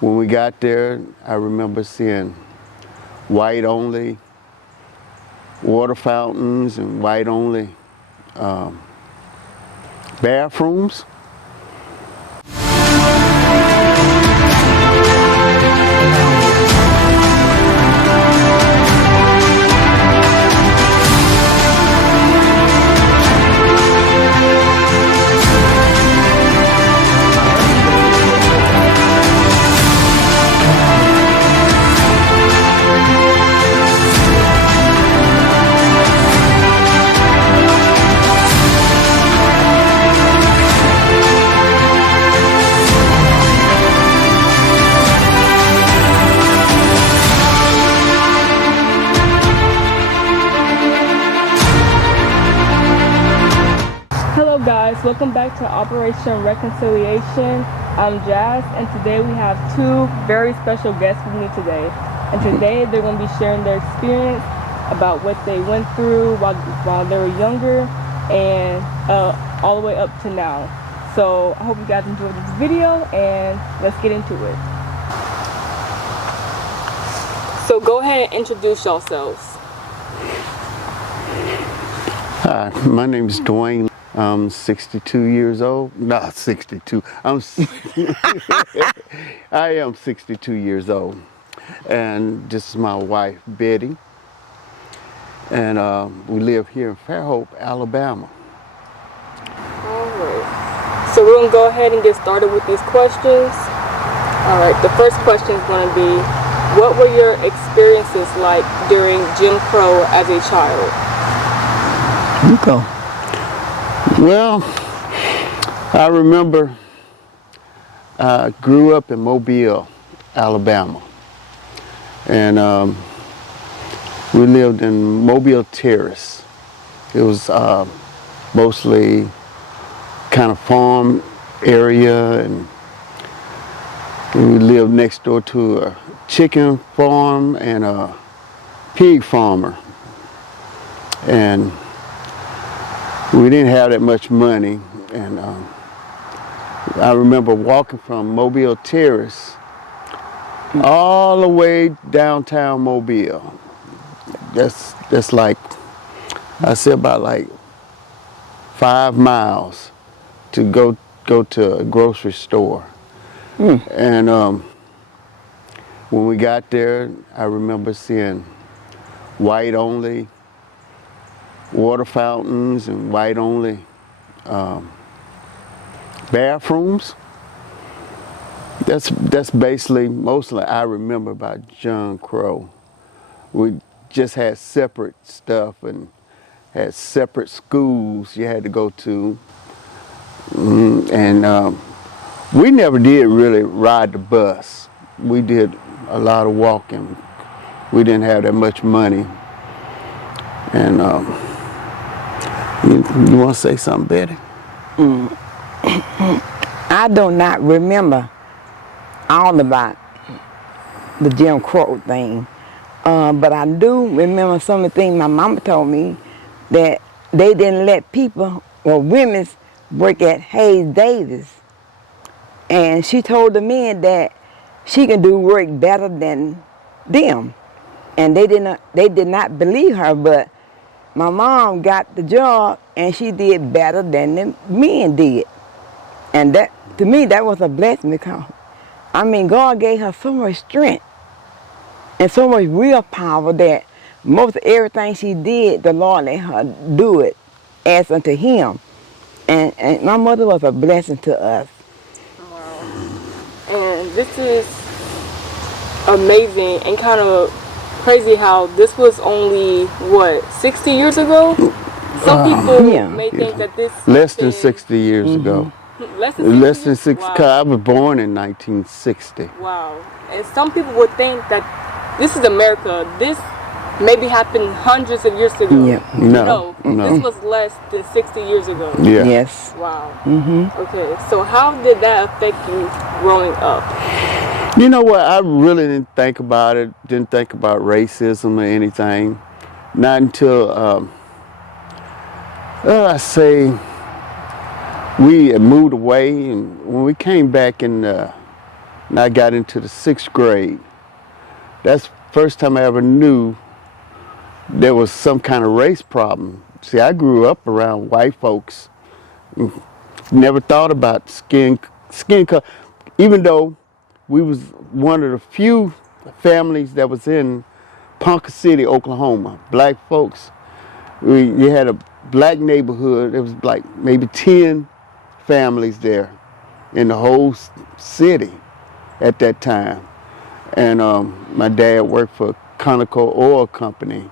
When we got there, I remember seeing white only water fountains and white only bathrooms. Hello guys, welcome back to Operation Reconciliation. I'm Jazz, and today we have two very special guests with me today. And today they're going to be sharing their experience about what they went through while they were younger and all the way up to now. So I hope you guys enjoyed this video, and let's get into it. So go ahead and introduce yourselves. Hi, my name is Dwayne. I'm 62 years old. Not 62. I am 62 years old. And this is my wife, Betty. And we live here in Fairhope, Alabama. Alright. So we're going to go ahead and get started with these questions. Alright, the first question is going to be, what were your experiences like during Jim Crow as a child? You go. Well, I remember I grew up in Mobile, Alabama, and we lived in Mobile Terrace. It was mostly kind of farm area, and we lived next door to a chicken farm and a pig farmer, and we didn't have that much money, and I remember walking from Mobile Terrace all the way downtown Mobile. That's like, I say about like 5 miles to go to a grocery store. And when we got there, I remember seeing white only water fountains and white only bathrooms. That's basically mostly I remember about Jim Crow. We just had separate stuff and had separate schools you had to go to, and we never did really ride the bus. We did a lot of walking. We didn't have that much money, and you want to say something, Betty? I do not remember all about the Jim Crow thing, but I do remember some of the things my mama told me, that they didn't let people or women work at Hayes Davis, and she told the men that she can do work better than them, and they did not believe her, but my mom got the job and she did better than the men did. And that, to me, that was a blessing, because, I mean, God gave her so much strength and so much willpower that most of everything she did, the Lord let her do it as unto Him. And my mother was a blessing to us. Wow. And this is amazing and kind of crazy how this was only, what, 60 years ago? Some people may think that this less than 60 years ago. Less than 60? Less than 60, Wow. because I was born in 1960. Wow. And some people would think that this is America. This maybe happened hundreds of years ago. Yeah. No. This was less than 60 years ago. Yeah. Yes. Wow. Okay, so how did that affect you growing up? You know what? I really didn't think about it. Didn't think about racism or anything. Not until I say we had moved away, and when we came back in and I got into the 6th grade. That's the first time I ever knew there was some kind of race problem. See, I grew up around white folks. Never thought about skin color, even though we was one of the few families that was in Ponca City, Oklahoma. Black folks. You had a black neighborhood. There was like maybe 10 families there in the whole city at that time. And my dad worked for Conoco Oil Company,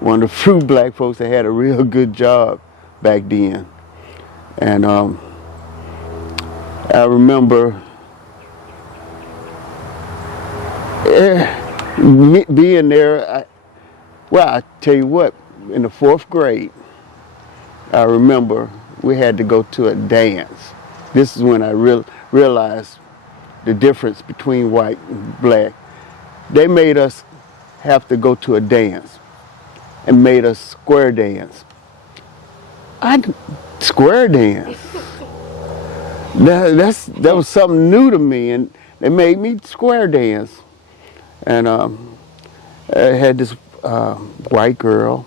one of the few black folks that had a real good job back then. And I remember being there. I tell you what, in the 4th grade, I remember we had to go to a dance. This is when I realized the difference between white and black. They made us have to go to a dance and made us square dance. Square dance. That was something new to me, and they made me square dance. And I had this white girl.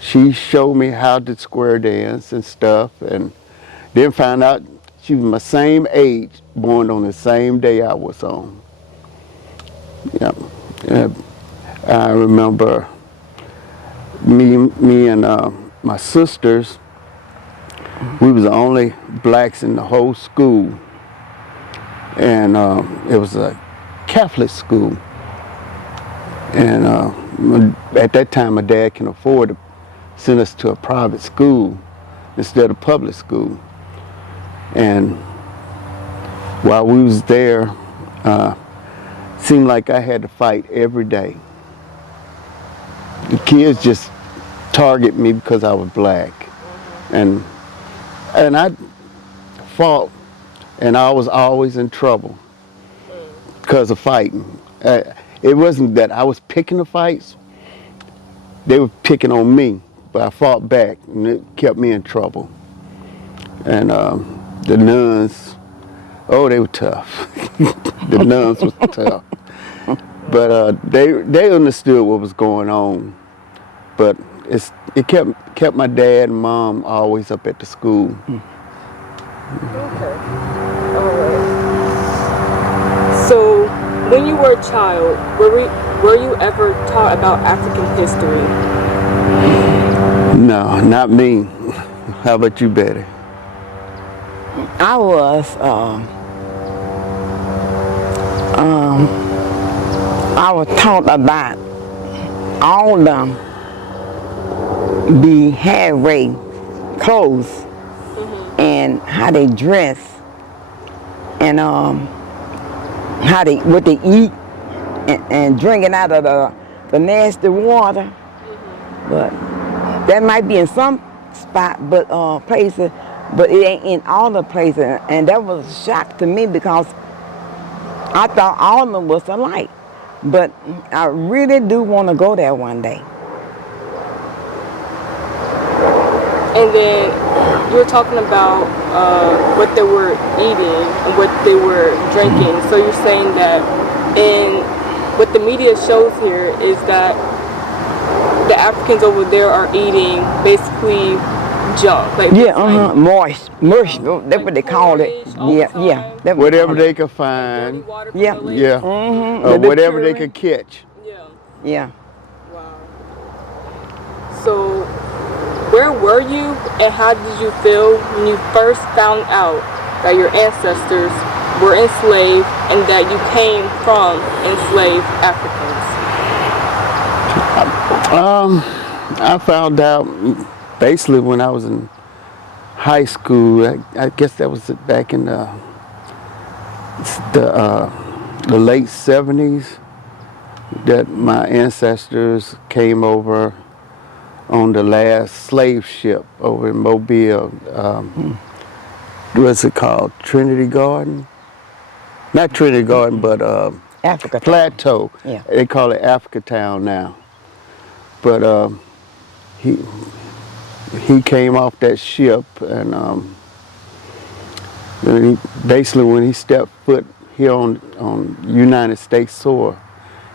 She showed me how to square dance and stuff, and then found out she was my same age, born on the same day I was on. Yeah. I remember me and my sisters, we was the only blacks in the whole school. And it was a Catholic school. And at that time, my dad can afford to send us to a private school instead of public school. And while we was there, seemed like I had to fight every day. The kids just target me because I was black. And I fought, and I was always in trouble because of fighting. It wasn't that I was picking the fights. They were picking on me, but I fought back, and it kept me in trouble. And the nuns, oh, they were tough. The nuns was tough. But they understood what was going on. But it kept my dad and mom always up at the school. Okay. All right. So, when you were a child, were you ever taught about African history? No, not me. How about you, Betty? I was taught about all the hair clothes and how they dress and what they eat and drinking out of the nasty water. But that might be in some spot, but places, but it ain't in all the places. And that was a shock to me because I thought all of them was alike. But I really do want to go there one day. And then you were talking about what they were eating and what they were drinking. So you're saying that what the media shows here is that the Africans over there are eating basically junk. Like mush. That's what they call it. Yeah. Whatever they could find. Yeah. Whatever they could catch. Yeah. Wow. So, where were you and how did you feel when you first found out that your ancestors were enslaved and that you came from enslaved Africans? I found out basically when I was in high school. I guess that was back in the late 70s that my ancestors came over on the last slave ship over in Mobile. What's it called? Trinity Garden? Not Trinity Garden, but Africa Plateau. Yeah. They call it Africa Town now. But he came off that ship, and basically when he stepped foot here on United States soil,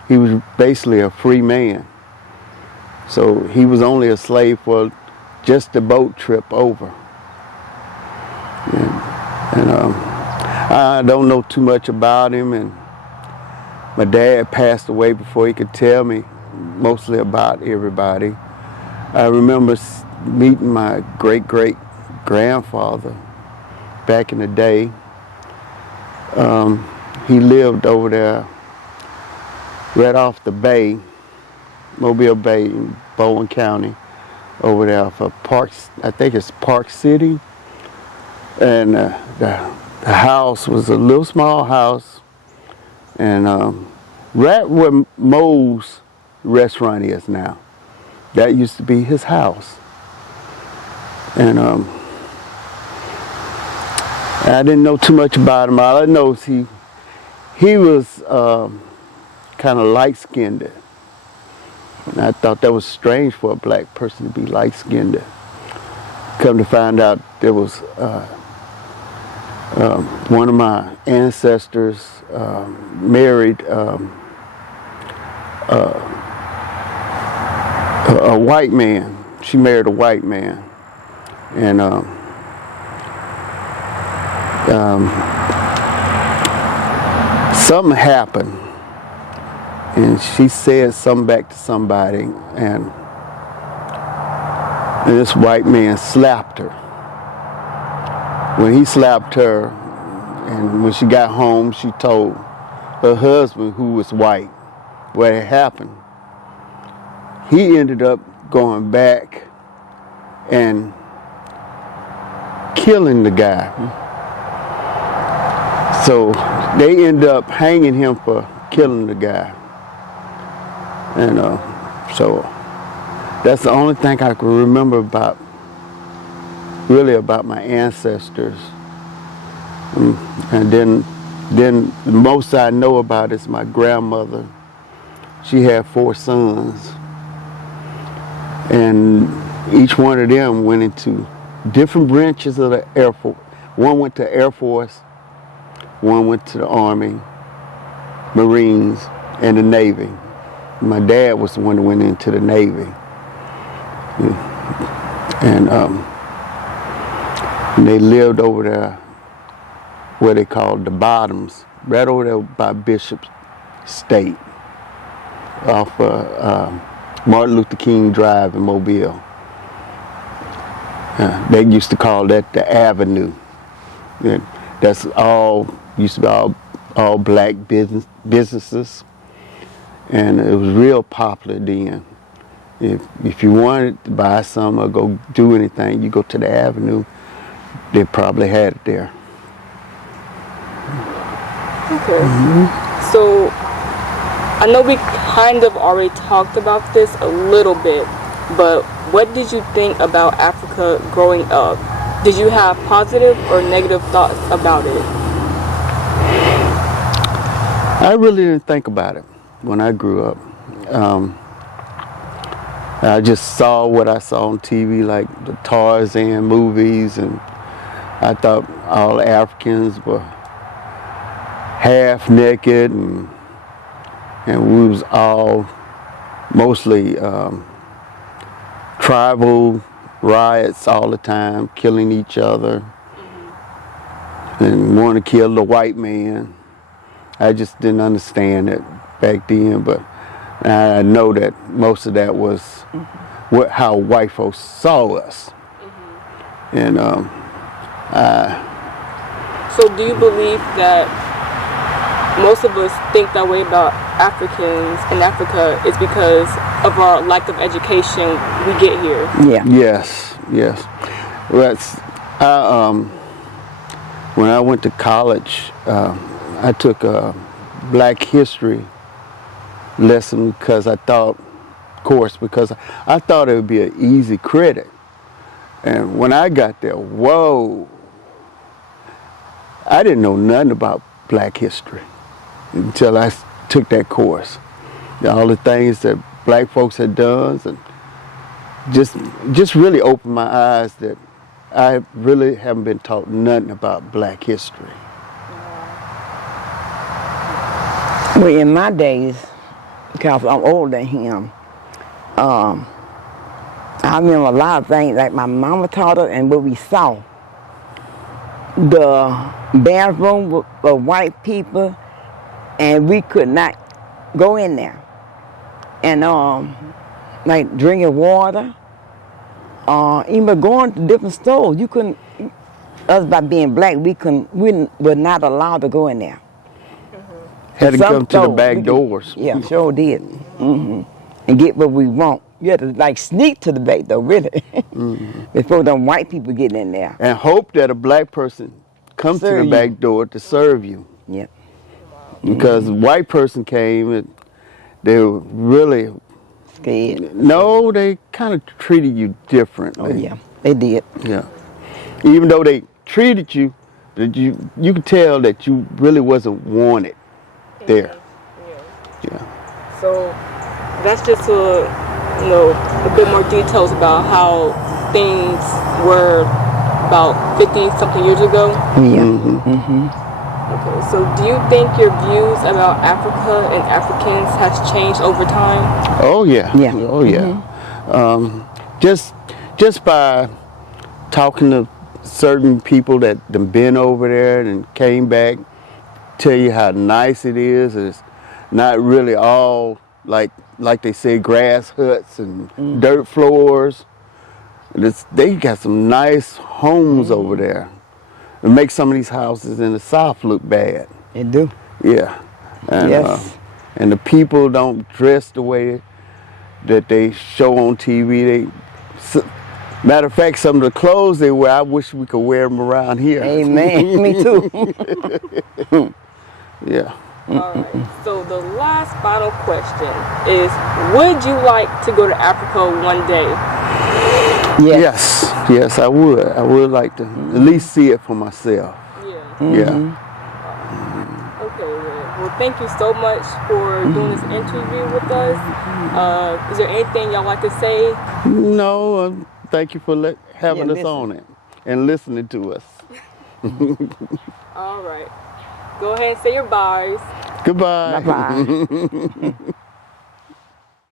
he was basically a free man. So he was only a slave for just the boat trip over. And I don't know too much about him, and my dad passed away before he could tell me mostly about everybody. I remember meeting my great-great-grandfather back in the day. He lived over there right off the bay, Mobile Bay in Bowen County, over there for Parks, I think it's Park City. And the house was a little small house, and right where Moe's restaurant is now, that used to be his house. And I didn't know too much about him. All I know is he was kind of light-skinned. And I thought that was strange for a black person to be light-skinned. Come to find out, there was one of my ancestors married a white man. She married a white man, and something happened, and she said something back to somebody, and this white man slapped her. When he slapped her, and when she got home, she told her husband, who was white, what had happened. He ended up going back and killing the guy. So they ended up hanging him for killing the guy. And so that's the only thing I can remember about my ancestors. And then the most I know about is my grandmother. She had 4 sons, and each one of them went into different branches of the Air Force. One went to Air Force, one went to the Army, Marines, and the Navy. My dad was the one that went into the Navy. And they lived over there where they called the Bottoms, right over there by Bishop's State, off Martin Luther King Drive in Mobile. They used to call that the Avenue. That's all, used to be all black businesses, and it was real popular then. If you wanted to buy some or go do anything, you go to the Avenue, they probably had it there. Okay. So I know we kind of already talked about this a little bit, but what did you think about Africa growing up? Did you have positive or negative thoughts about it? I really didn't think about it when I grew up. I just saw what I saw on TV, like the Tarzan movies, and I thought all Africans were half naked, and we was all mostly tribal riots all the time, killing each other, and wanting to kill the white man. I just didn't understand it back then, but I know that most of that was how white folks saw us. And so do you believe that most of us think that way about Africans in Africa is because of our lack of education we get here? Yeah. yes. When I went to college, I took a black history lesson because I thought it would be an easy credit. And when I got there, whoa, I didn't know nothing about black history until I took that course. All the things that black folks had done, and just really opened my eyes that I really haven't been taught nothing about black history. Well, in my days, because I'm older than him, I remember a lot of things like my mama taught us and what we saw. The bathroom of white people, and we could not go in there. And like drinking water, even going to different stores, you couldn't. Us by being black, we were not allowed to go in there. Had to Some come to the stores, back doors. Yeah, sure did. And get what we want. You had to like sneak to the back door, really, before them white people get in there. And hope that a black person come to Serve the you. back door to serve you. Yeah. Because a white person came and they were really, Scared. no, they kind of treated you differently. Oh yeah, they did. Yeah. Even though they treated you, that you could tell that you really wasn't wanted there. Yeah. So that's just a bit more details about how things were about 50 something years ago. Yeah. Okay, so do you think your views about Africa and Africans has changed over time? Oh yeah. Yeah. Oh yeah. Just by talking to certain people that done been over there and came back, tell you how nice it is. It's not really all like they say grass huts and dirt floors. They got some nice homes over there. It makes some of these houses in the South look bad. They do. Yeah. And, Yes. And the people don't dress the way that they show on TV. Matter of fact, some of the clothes they wear, I wish we could wear them around here. Amen. Me too. Yeah. All right, so the last final question is, would you like to go to Africa one day? Yes. Yes, I would. I would like to at least see it for myself. Yeah. Yeah. Okay, well, thank you so much for doing this interview with us. Is there anything y'all like to say? No, thank you for having us listen. on it and listening to us. All right. Go ahead and say your byes. Goodbye. Bye-bye.